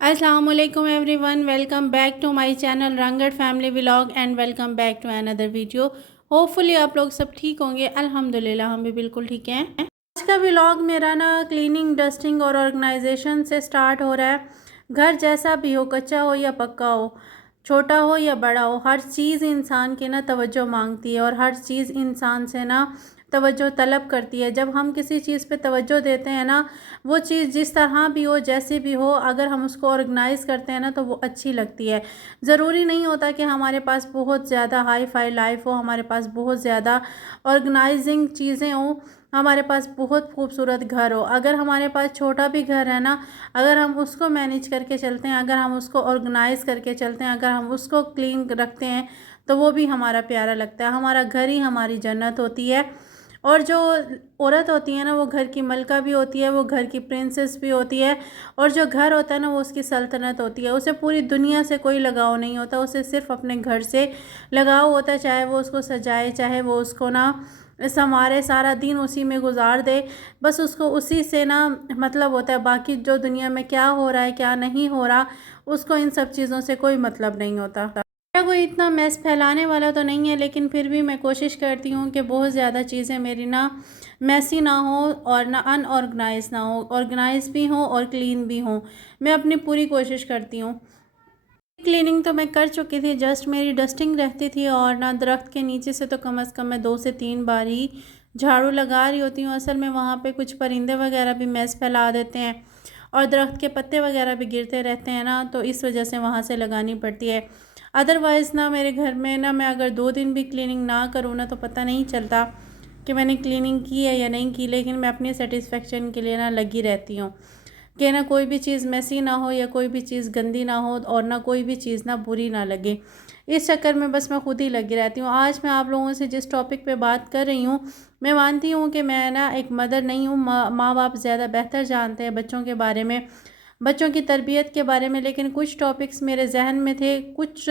अस्सलाम वालेकुम everyone, welcome back to my channel रंगट family vlog and welcome back to another video. Hopefully आप लोग सब ठीक होंगे। अल्हम्दुलिल्लाह हम भी बिल्कुल ठीक हैं। आज का व्लॉग मेरा ना क्लीनिंग, डस्टिंग और ऑर्गेनाइजेशन से स्टार्ट हो रहा है। घर जैसा भी हो, कच्चा हो या पक्का हो, छोटा हो या बड़ा हो, हर चीज़ इंसान की ना तवज्जो मांगती है और हर चीज़ इंसान से ना तवज्जो तलब करती है। जब हम किसी चीज़ पे तवज्जो देते हैं ना, वो चीज़ जिस तरह भी हो, जैसे भी हो, अगर हम उसको ऑर्गेनाइज़ करते हैं ना तो वो अच्छी लगती है। ज़रूरी नहीं होता कि हमारे पास बहुत ज़्यादा हाई फाई लाइफ हो, हमारे पास बहुत ज़्यादा ऑर्गेनाइजिंग चीज़ें हों, हमारे पास बहुत खूबसूरत घर हो। अगर हमारे पास छोटा भी घर है ना, अगर हम उसको मैनेज करके चलते हैं, अगर हम उसको ऑर्गेनाइज़ करके चलते हैं, अगर हम उसको क्लीन रखते हैं तो वो भी हमारा प्यारा लगता है। हमारा घर ही हमारी जन्नत होती है। और जो औरत होती है ना, वो घर की मलका भी होती है, वो घर की प्रिंसेस भी होती है। और जो घर होता है ना, वो उसकी सल्तनत होती है। उसे पूरी दुनिया से कोई लगाव नहीं होता, उसे सिर्फ अपने घर से लगाव होता है। चाहे वो उसको सजाए, चाहे वो उसको ना संवारे, सारा दिन उसी में गुजार दे, बस उसको उसी से ना मतलब होता है। बाकी जो दुनिया में क्या हो रहा है, क्या नहीं हो रहा, उसको इन सब चीज़ों से कोई मतलब नहीं होता। मेरा कोई इतना मैस फैलाने वाला तो नहीं है, लेकिन फिर भी मैं कोशिश करती हूँ कि बहुत ज़्यादा चीज़ें मेरी ना मैसी ना हो और ना अनऑर्गेनाइज ना हो, ऑर्गेनाइज भी हो और क्लीन भी हो। मैं अपनी पूरी कोशिश करती हूँ। क्लीनिंग तो मैं कर चुकी थी, जस्ट मेरी डस्टिंग रहती थी। और ना दरख्त के नीचे से तो कम से कम मैं 2 से 3 बार ही झाड़ू लगा रही होती हूँ। असल में वहाँ पे कुछ परिंदे वगैरह भी मैस फैला देते हैं और दरख्त के पत्ते वगैरह भी गिरते रहते हैं ना, तो इस वजह से वहाँ से लगानी पड़ती है। अदरवाइज़ ना मेरे घर में ना, मैं अगर 2 दिन भी क्लीनिंग ना करूँ ना, तो पता नहीं चलता कि मैंने क्लीनिंग की है या नहीं की। लेकिन मैं अपनी सेटिस्फेक्शन के लिए ना लगी रहती हूँ कि ना कोई भी चीज़ मैसी ना हो या कोई भी चीज़ गंदी ना हो और ना कोई भी चीज़ ना बुरी ना लगे। इस चक्कर में बस मैं खुद ही लगी रहती हूँ। आज मैं आप लोगों से जिस टॉपिक पे बात कर रही हूँ, मैं मानती हूँ कि मैं ना एक मदर नहीं हूँ। माँ बाप ज़्यादा बेहतर जानते हैं बच्चों के बारे में, बच्चों की तरबियत के बारे में। लेकिन कुछ टॉपिक्स मेरे जहन में थे, कुछ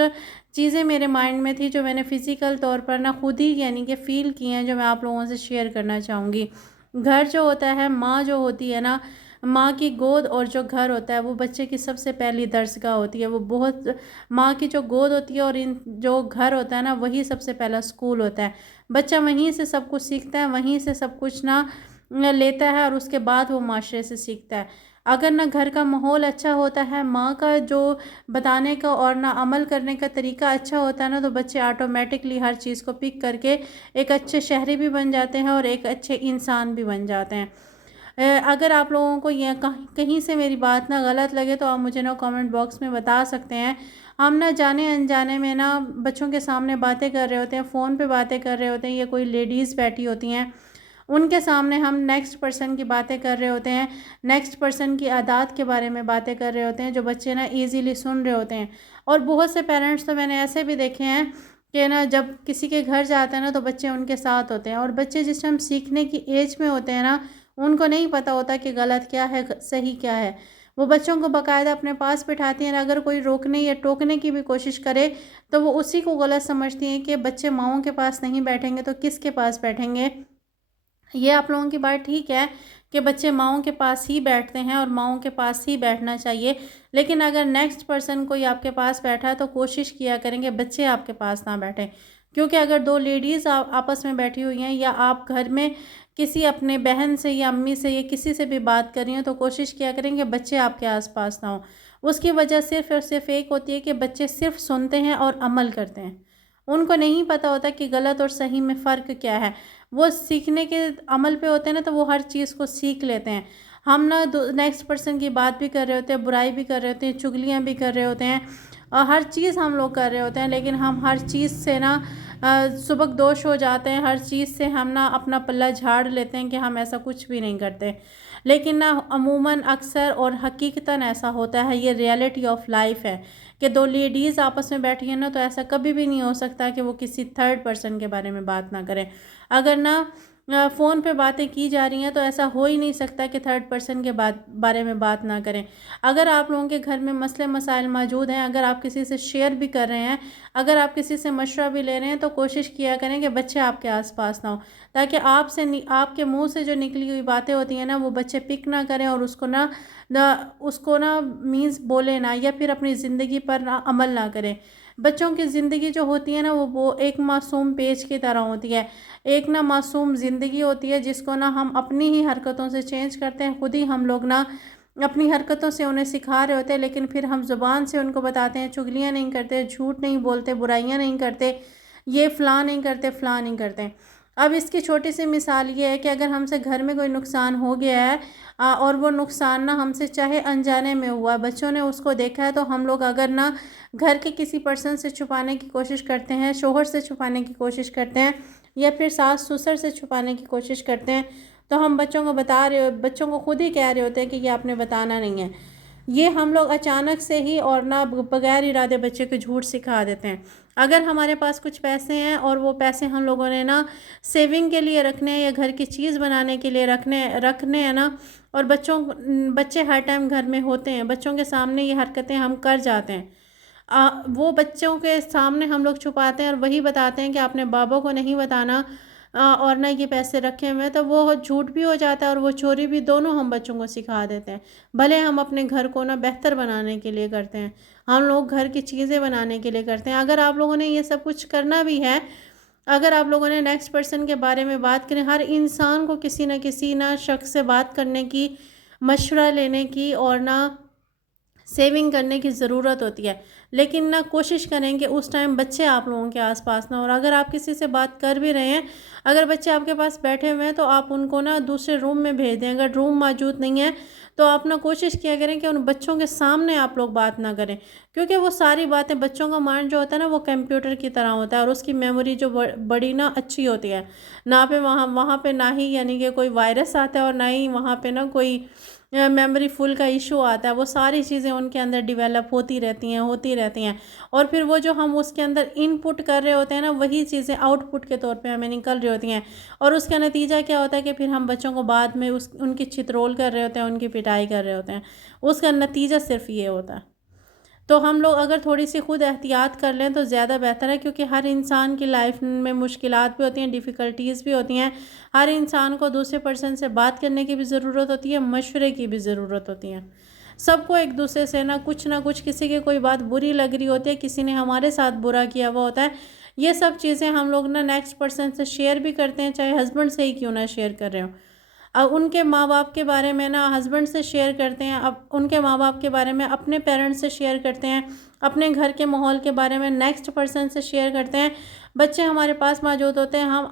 चीज़ें मेरे माइंड में थी जो मैंने फ़िज़िकल तौर पर ना खुद ही यानी कि फ़ील की हैं, जो मैं आप लोगों से शेयर करना चाहूँगी। घर जो होता है, माँ जो होती है ना, माँ की गोद और जो घर होता है, वो बच्चे की सबसे पहली दरसगाह होती है। वो बहुत, माँ की जो गोद होती है और इन जो घर होता है ना, वही सबसे पहला स्कूल होता है। बच्चा वहीं से सब कुछ सीखता है, वहीं से सब कुछ ना लेता है और उसके बाद वो माशरे से सीखता है। अगर ना घर का माहौल अच्छा होता है, माँ का जो बताने का और ना अमल करने का तरीका अच्छा होता है ना, तो बच्चे ऑटोमेटिकली हर चीज़ को पिक करके एक अच्छे शहरी भी बन जाते हैं और एक अच्छे इंसान भी बन जाते हैं। अगर आप लोगों को यह कहीं से मेरी बात ना गलत लगे तो आप मुझे ना कमेंट बॉक्स में बता सकते हैं। हम ना जाने अनजाने में ना बच्चों के सामने बातें कर रहे होते हैं, फ़ोन पे बातें कर रहे होते हैं, या कोई लेडीज़ बैठी होती हैं, उनके सामने हम नेक्स्ट पर्सन की बातें कर रहे होते हैं, नेक्स्ट पर्सन की आदत के बारे में बातें कर रहे होते हैं, जो बच्चे ना ईज़िली सुन रहे होते हैं। और बहुत से पेरेंट्स तो मैंने ऐसे भी देखे हैं कि ना जब किसी के घर जाते हैं ना, तो बच्चे उनके साथ होते हैं। और बच्चे जिस टाइम सीखने की एज में होते हैं ना, उनको नहीं पता होता कि गलत क्या है, सही क्या है। वो बच्चों को बाकायदा अपने पास बिठाती हैं। अगर कोई रोकने या टोकने की भी कोशिश करे, तो वो उसी को गलत समझती हैं कि बच्चे माँओं के पास नहीं बैठेंगे तो किसके पास बैठेंगे। ये आप लोगों की बात ठीक है कि बच्चे माँओं के पास ही बैठते हैं और माँओं के पास ही बैठना चाहिए। लेकिन अगर नेक्स्ट पर्सन कोई आपके पास बैठा है, तो कोशिश किया करेंगे बच्चे आपके पास ना बैठें। क्योंकि अगर 2 लेडीज़ आपस में बैठी हुई हैं, या आप घर में किसी अपने बहन से या अम्मी से या किसी से भी बात कर रही हैं, तो कोशिश किया करेंगे बच्चे आपके आस-पास ना हो। उसकी वजह सिर्फ़ और सिर्फ़ एक होती है कि बच्चे सिर्फ़ सुनते हैं और अमल करते हैं। उनको नहीं पता होता कि गलत और सही में फ़र्क क्या है। वो सीखने के अमल पे होते हैं ना, तो वो हर चीज़ को सीख लेते हैं। हम ना नेक्स्ट पर्सन की बात भी कर रहे होते हैं, बुराई भी कर रहे होते हैं, चुगलियाँ भी कर रहे होते हैं, और हर चीज़ हम लोग कर रहे होते हैं। लेकिन हम हर चीज़ से ना सुबकदोश हो जाते हैं, हर चीज़ से हम ना अपना पल्ला झाड़ लेते हैं कि हम ऐसा कुछ भी नहीं करते। लेकिन ना अमूमन अक्सर और हकीकतन ऐसा होता है, ये रियलिटी ऑफ लाइफ है कि 2 लेडीज़ आपस में बैठी हैं ना, तो ऐसा कभी भी नहीं हो सकता कि वो किसी थर्ड पर्सन के बारे में बात ना करें। अगर ना फ़ون पे बातें की जा रही हैं, तो ऐसा हो ही नहीं सकता कि थर्ड पर्सन के बारे में बात ना करें। अगर आप लोगों के घर में मसले मसाइल मौजूद हैं, अगर आप किसी से शेयर भी कर रहे हैं, अगर आप किसी से मशवरा भी ले रहे हैं, तो कोशिश किया करें कि बच्चे आपके आसपास ना हो, ताकि आपके मुंह से जो निकली हुई बातें होती हैं ना, वो बच्चे पिक ना करें और उसको ना मीन्स बोले ना, या फिर अपनी ज़िंदगी पर ना अमल ना करें। बच्चों की ज़िंदगी जो होती है ना, वो एक मासूम पेज की तरह होती है, एक ना मासूम ज़िंदगी होती है, जिसको ना हम अपनी ही हरकतों से चेंज करते हैं। खुद ही हम लोग ना अपनी हरकतों से उन्हें सिखा रहे होते हैं, लेकिन फिर हम ज़ुबान से उनको बताते हैं, चुगलियाँ नहीं करते, झूठ नहीं बोलते, बुराइयाँ नहीं करते, ये फ़लाँ नहीं करते, फ़लाँ नहीं करते। अब इसकी छोटी सी मिसाल ये है कि अगर हमसे घर में कोई नुकसान हो गया है, और वो नुकसान ना हमसे चाहे अनजाने में हुआ, बच्चों ने उसको देखा है, तो हम लोग अगर ना घर के किसी पर्सन से छुपाने की कोशिश करते हैं, शोहर से छुपाने की कोशिश करते हैं, या फिर सास ससुर से छुपाने की कोशिश करते हैं, तो हम बच्चों को खुद ही कह रहे होते हैं कि ये आपने बताना नहीं है। ये हम लोग अचानक से ही और ना बगैर इरादे बच्चे को झूठ सिखा देते हैं। अगर हमारे पास कुछ पैसे हैं और वो पैसे हम लोगों ने ना सेविंग के लिए रखने हैं या घर की चीज़ बनाने के लिए रखने हैं ना, और बच्चे हर टाइम घर में होते हैं, बच्चों के सामने ये हरकतें हम कर जाते हैं, वो बच्चों के सामने हम लोग छुपाते हैं और वही बताते हैं कि आपने बाबा को नहीं बताना, और ना ये पैसे रखे हुए हैं, तो वो झूठ भी हो जाता है और वो चोरी भी, दोनों हम बच्चों को सिखा देते हैं। भले हम अपने घर को ना बेहतर बनाने के लिए करते हैं, हम लोग घर की चीज़ें बनाने के लिए करते हैं। अगर आप लोगों ने ये सब कुछ करना भी है, अगर आप लोगों ने नेक्स्ट पर्सन के बारे में बात करें, हर इंसान को किसी न किसी ना शख्स से बात करने की, मशवरा लेने की और ना सेविंग करने की ज़रूरत होती है, लेकिन ना कोशिश करें कि उस टाइम बच्चे आप लोगों के आसपास ना हो। और अगर आप किसी से बात कर भी रहे हैं, अगर बच्चे आपके पास बैठे हुए हैं, तो आप उनको ना दूसरे रूम में भेज दें। अगर रूम मौजूद नहीं है, तो आप ना कोशिश किया करें कि उन बच्चों के सामने आप लोग बात ना करें, क्योंकि वो सारी बातें, बच्चों का माइंड जो होता है ना, वो कंप्यूटर की तरह होता है, और उसकी मेमोरी जो बड़ी ना अच्छी होती है, ना पे वहाँ पे ना ही यानी कि कोई वायरस आता है, और ना ही वहाँ पे ना कोई मेमोरी फुल का इशू आता है। वो सारी चीज़ें उनके अंदर डेवलप होती रहती हैं, और फिर वो जो हम उसके अंदर इनपुट कर रहे होते हैं ना, वही चीज़ें आउटपुट के तौर पे हमें निकल रही होती हैं, और उसका नतीजा क्या होता है कि फिर हम बच्चों को बाद में उनकी चित्रोल कर रहे होते हैं, उनकी पिटाई कर रहे होते हैं। उसका नतीजा सिर्फ ये होता है। तो हम लोग अगर थोड़ी सी खुद एहतियात कर लें तो ज़्यादा बेहतर है, क्योंकि हर इंसान की लाइफ में मुश्किलात भी होती हैं, डिफ़िकल्टीज़ भी होती हैं। हर इंसान को दूसरे पर्सन से बात करने की भी ज़रूरत होती है, मशवरे की भी ज़रूरत होती है। सबको एक दूसरे से ना कुछ किसी की कोई बात बुरी लग रही होती है, किसी ने हमारे साथ बुरा किया हुआ होता है, ये सब चीज़ें हम लोग ना नेक्स्ट पर्सन से शेयर भी करते हैं, चाहे हस्बैंड से ही क्यों ना शेयर कर रहे हो। अब उनके माँ बाप के बारे में ना हस्बैंड से शेयर करते हैं, अब उनके माँ बाप के बारे में अपने पेरेंट्स से शेयर करते हैं, अपने घर के माहौल के बारे में नेक्स्ट पर्सन से शेयर करते हैं। बच्चे हमारे पास मौजूद होते हैं, हम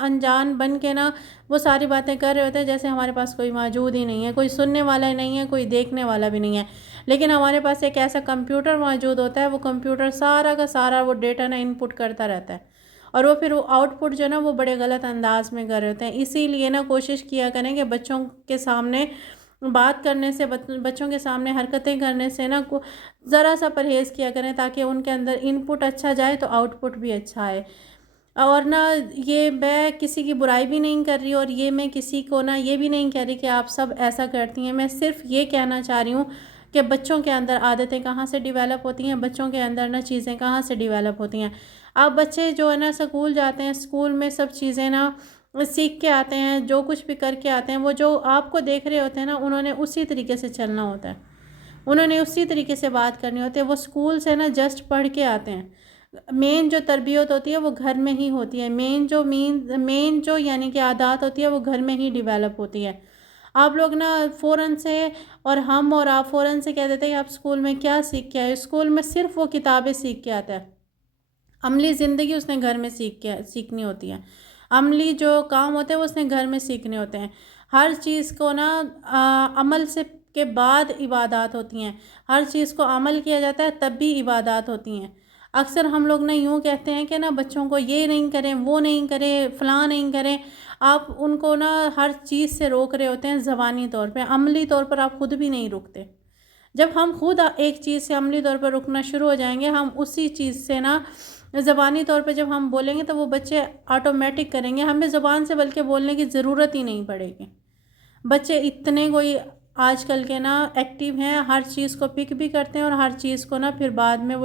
अनजान बन के ना वो सारी बातें कर रहे होते हैं, जैसे हमारे पास कोई मौजूद ही नहीं है, कोई सुनने वाला ही नहीं है, कोई देखने वाला भी नहीं है। लेकिन हमारे पास एक ऐसा कंप्यूटर मौजूद होता है, वो कंप्यूटर सारा का सारा वो डेटा ना इनपुट करता रहता है, और वो फिर वो आउटपुट जो ना वो बड़े गलत अंदाज में कर रहे होते हैं। इसीलिए ना कोशिश किया करें कि बच्चों के सामने बात करने से, बच्चों के सामने हरकतें करने से ना ज़रा सा परहेज़ किया करें, ताकि उनके अंदर इनपुट अच्छा जाए तो आउटपुट भी अच्छा आए। और ना ये मैं किसी की बुराई भी नहीं कर रही, और ये मैं किसी को ना ये भी नहीं कह रही कि आप सब ऐसा करती हैं। मैं सिर्फ ये कहना चाह रही हूँ कि बच्चों के अंदर आदतें कहाँ से डेवलप होती हैं, बच्चों के अंदर ना चीज़ें कहाँ से डेवलप होती हैं। अब बच्चे जो है ना स्कूल जाते हैं, स्कूल में सब चीज़ें ना सीख के आते हैं, जो कुछ भी करके आते हैं, वो जो आपको देख रहे होते हैं ना, उन्होंने उसी तरीके से चलना होता है, उन्होंने उसी तरीके से बात करनी होती है। वो स्कूल से ना जस्ट पढ़ के आते हैं। मेन जो तरबियत होती है वो घर में ही होती है, मेन जो यानी कि आदत होती है वो घर में ही डेवलप होती है। आप लोग ना फ़ौरन से, और आप फ़ौरन से कह देते हैं कि आप स्कूल में क्या सीख के आए। स्कूल में सिर्फ वो किताबें सीख के आता है, अमली ज़िंदगी उसने घर में सीखनी होती है। अमली जो काम होते हैं वो उसने घर में सीखने होते हैं। हर चीज़ को ना अमल से के बाद इबादत होती हैं, हर चीज़ को अमल किया जाता है तब भी इबादत होती हैं। अक्सर हम लोग ना यूँ कहते हैं कि ना बच्चों को ये नहीं करें, वो नहीं करें, फ़लाँ नहीं करें। आप उनको ना हर चीज़ से रोक रहे होते हैं ज़बानी तौर पे, अमली तौर पर आप खुद भी नहीं रुकते। जब हम खुद एक चीज़ से अमली तौर पर रुकना शुरू हो जाएंगे, हम उसी चीज़ से ना زبانی طور پہ جب ہم بولیں گے تو وہ بچے آٹومیٹک کریں گے، ہمیں زبان سے بلکہ بولنے کی ضرورت ہی نہیں پڑے گی۔ بچے اتنے کوئی آج کل کے نا ایکٹیو ہیں، ہر چیز کو پک بھی کرتے ہیں اور ہر چیز کو نا پھر بعد میں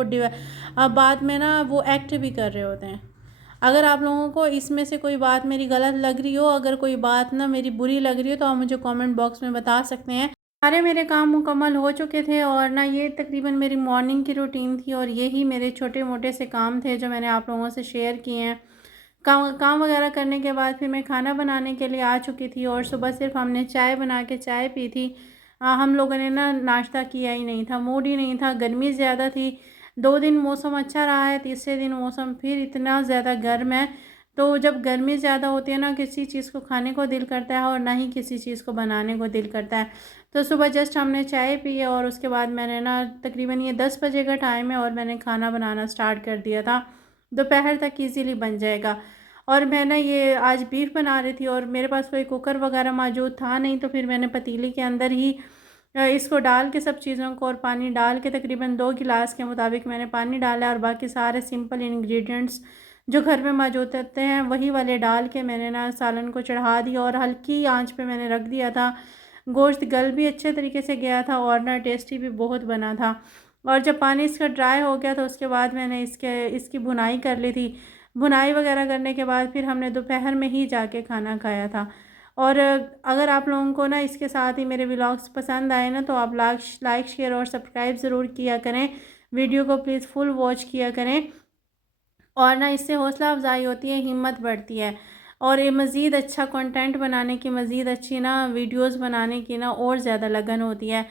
وہ ایکٹ بھی کر رہے ہوتے ہیں۔ اگر آپ لوگوں کو اس میں سے کوئی بات میری غلط لگ رہی ہو، اگر کوئی بات نا میری بری لگ رہی ہو، تو آپ مجھے کامنٹ باکس میں بتا سکتے ہیں۔ سارے میرے کام مکمل ہو چکے تھے اور نا یہ تقریباً میری مارننگ کی روٹین تھی، اور یہی میرے چھوٹے موٹے سے کام تھے جو میں نے آپ لوگوں سے شیئر کیے ہیں۔ کام وغیرہ کرنے کے بعد پھر میں کھانا بنانے کے لیے آ چکی تھی، اور صبح صرف ہم نے چائے بنا کے چائے پی تھی۔ ہم لوگوں نے نا ناشتہ کیا ہی نہیں تھا، موڈ ہی نہیں تھا، گرمی زیادہ تھی۔ 2 دن موسم اچھا رہا ہے، تیسرے دن موسم پھر اتنا زیادہ گرم ہے۔ تو جب گرمی زیادہ ہوتی ہے نا، کسی چیز کو کھانے کو دل کرتا ہے اور نہ ہی کسی چیز کو بنانے کو دل کرتا ہے۔ تو صبح جسٹ ہم نے چائے پی ہے، اور اس کے بعد میں نے نا تقریباً یہ 10 بجے کا ٹائم ہے اور میں نے کھانا بنانا سٹارٹ کر دیا تھا۔ دوپہر تک ایزیلی بن جائے گا۔ اور میں نے یہ آج بیف بنا رہی تھی، اور میرے پاس کوئی کوکر وغیرہ موجود تھا نہیں، تو پھر میں نے پتیلی کے اندر ہی اس کو ڈال کے سب چیزوں کو، اور پانی ڈال کے تقریباً 2 گلاس کے مطابق میں نے پانی ڈالا، اور باقی سارے سمپل انگریڈینٹس جو گھر میں موجود ہوتے ہیں وہی والے ڈال کے میں نے نا سالن کو چڑھا دیا، اور ہلکی آنچ پہ میں نے رکھ دیا تھا۔ گوشت گل بھی اچھے طریقے سے گیا تھا اور نا ٹیسٹی بھی بہت بنا تھا۔ اور جب پانی اس کا ڈرائی ہو گیا تو اس کے بعد میں نے اس کی بھنائی کر لی تھی۔ بھنائی وغیرہ کرنے کے بعد پھر ہم نے دوپہر میں ہی جا کے کھانا کھایا تھا۔ اور اگر آپ لوگوں کو نا اس کے ساتھ ہی میرے ولاگس پسند آئے نا، تو آپ لائک شیئر اور سبسکرائب ضرور کیا کریں۔ ویڈیو کو پلیز فل واچ کیا کریں، اور نا اس سے حوصلہ افزائی ہوتی ہے، ہمت بڑھتی ہے، اور یہ مزید اچھا کنٹینٹ بنانے کی، مزید اچھی نا ویڈیوز بنانے کی نا اور زیادہ لگن ہوتی ہے۔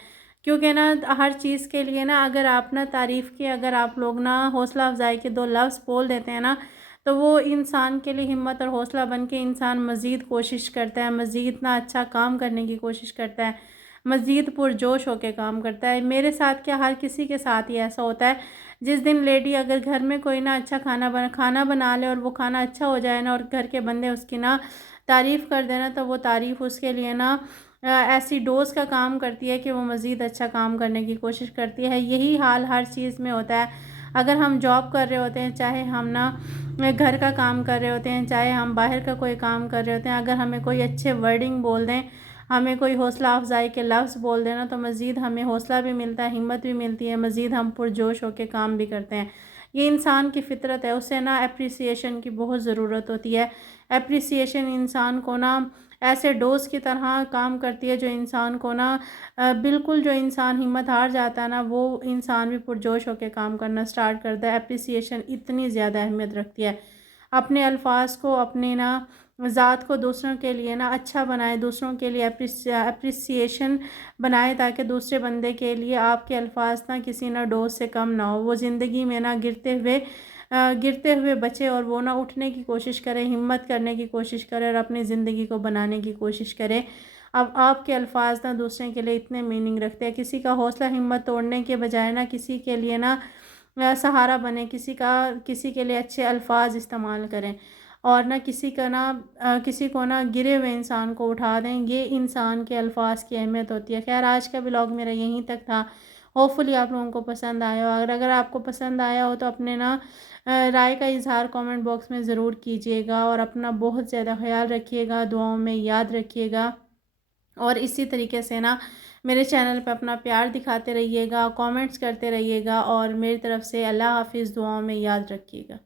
کیونکہ نا ہر چیز کے لیے نا اگر آپ نا تعریف کے، اگر آپ لوگ نا حوصلہ افزائی کے 2 لفظ بول دیتے ہیں نا، تو وہ انسان کے لیے ہمت اور حوصلہ بن کے انسان مزید کوشش کرتا ہے، مزید نا اچھا کام کرنے کی کوشش کرتا ہے، مزید پرجوش ہو کے کام کرتا ہے۔ میرے ساتھ کیا، ہر کسی کے ساتھ ہی ایسا ہوتا ہے۔ جس دن لیڈی اگر گھر میں کوئی نا اچھا کھانا بنا لے، اور وہ کھانا اچھا ہو جائے نا، اور گھر کے بندے اس کی نا تعریف کر دینا، تو وہ تعریف اس کے لیے نا ایسی ڈوز کا کام کرتی ہے کہ وہ مزید اچھا کام کرنے کی کوشش کرتی ہے۔ یہی حال ہر چیز میں ہوتا ہے۔ اگر ہم جاب کر رہے ہوتے ہیں، چاہے ہم نا گھر کا کام کر رہے ہوتے ہیں، چاہے ہم باہر کا کوئی کام کر رہے ہوتے ہیں، اگر ہمیں کوئی اچھے ورڈنگ بول دیں، ہمیں کوئی حوصلہ افزائی کے لفظ بول دینا، تو مزید ہمیں حوصلہ بھی ملتا ہے، ہمت بھی ملتی ہے، مزید ہم پرجوش ہو کے کام بھی کرتے ہیں۔ یہ انسان کی فطرت ہے، اسے نا اپریسیشن کی بہت ضرورت ہوتی ہے۔ اپریسیشن انسان کو نا ایسے ڈوز کی طرح کام کرتی ہے، جو انسان کو نا بالکل، جو انسان ہمت ہار جاتا ہے نا، وہ انسان بھی پرجوش ہو کے کام کرنا سٹارٹ کرتا ہے۔ اپریسیشن اتنی زیادہ اہمیت رکھتی ہے۔ اپنے الفاظ کو، اپنے نا ذات کو دوسروں کے لیے نا اچھا بنائے، دوسروں کے لیے اپریسیشن بنائے، تاکہ دوسرے بندے کے لیے آپ کے الفاظ نا کسی نا ڈوز سے کم نہ ہو، وہ زندگی میں نا گرتے ہوئے بچے، اور وہ نہ اٹھنے کی کوشش کرے، ہمت کرنے کی کوشش کرے، اور اپنی زندگی کو بنانے کی کوشش کرے۔ اب آپ کے الفاظ نا دوسرے کے لیے اتنے میننگ رکھتے ہیں، کسی کا حوصلہ ہمت توڑنے کے بجائے نا کسی کے لیے نا سہارا بنے، کسی کے لیے اچھے الفاظ استعمال کریں، اور نہ کسی کو نا گرے ہوئے انسان کو اٹھا دیں۔ یہ انسان کے الفاظ کی اہمیت ہوتی ہے۔ خیر، آج کا ولاگ میرا یہیں تک تھا۔ ہوپفلی آپ لوگوں کو پسند آیا ہو، اگر آپ کو پسند آیا ہو تو اپنے نا رائے کا اظہار کامنٹ باکس میں ضرور کیجیے گا، اور اپنا بہت زیادہ خیال رکھیے گا، دعاؤں میں یاد رکھیے گا، اور اسی طریقے سے نا میرے چینل پہ اپنا پیار دکھاتے رہیے گا، کامنٹس کرتے رہیے گا، اور میری طرف سے اللہ حافظ، دعاؤں میں یاد رکھیے گا۔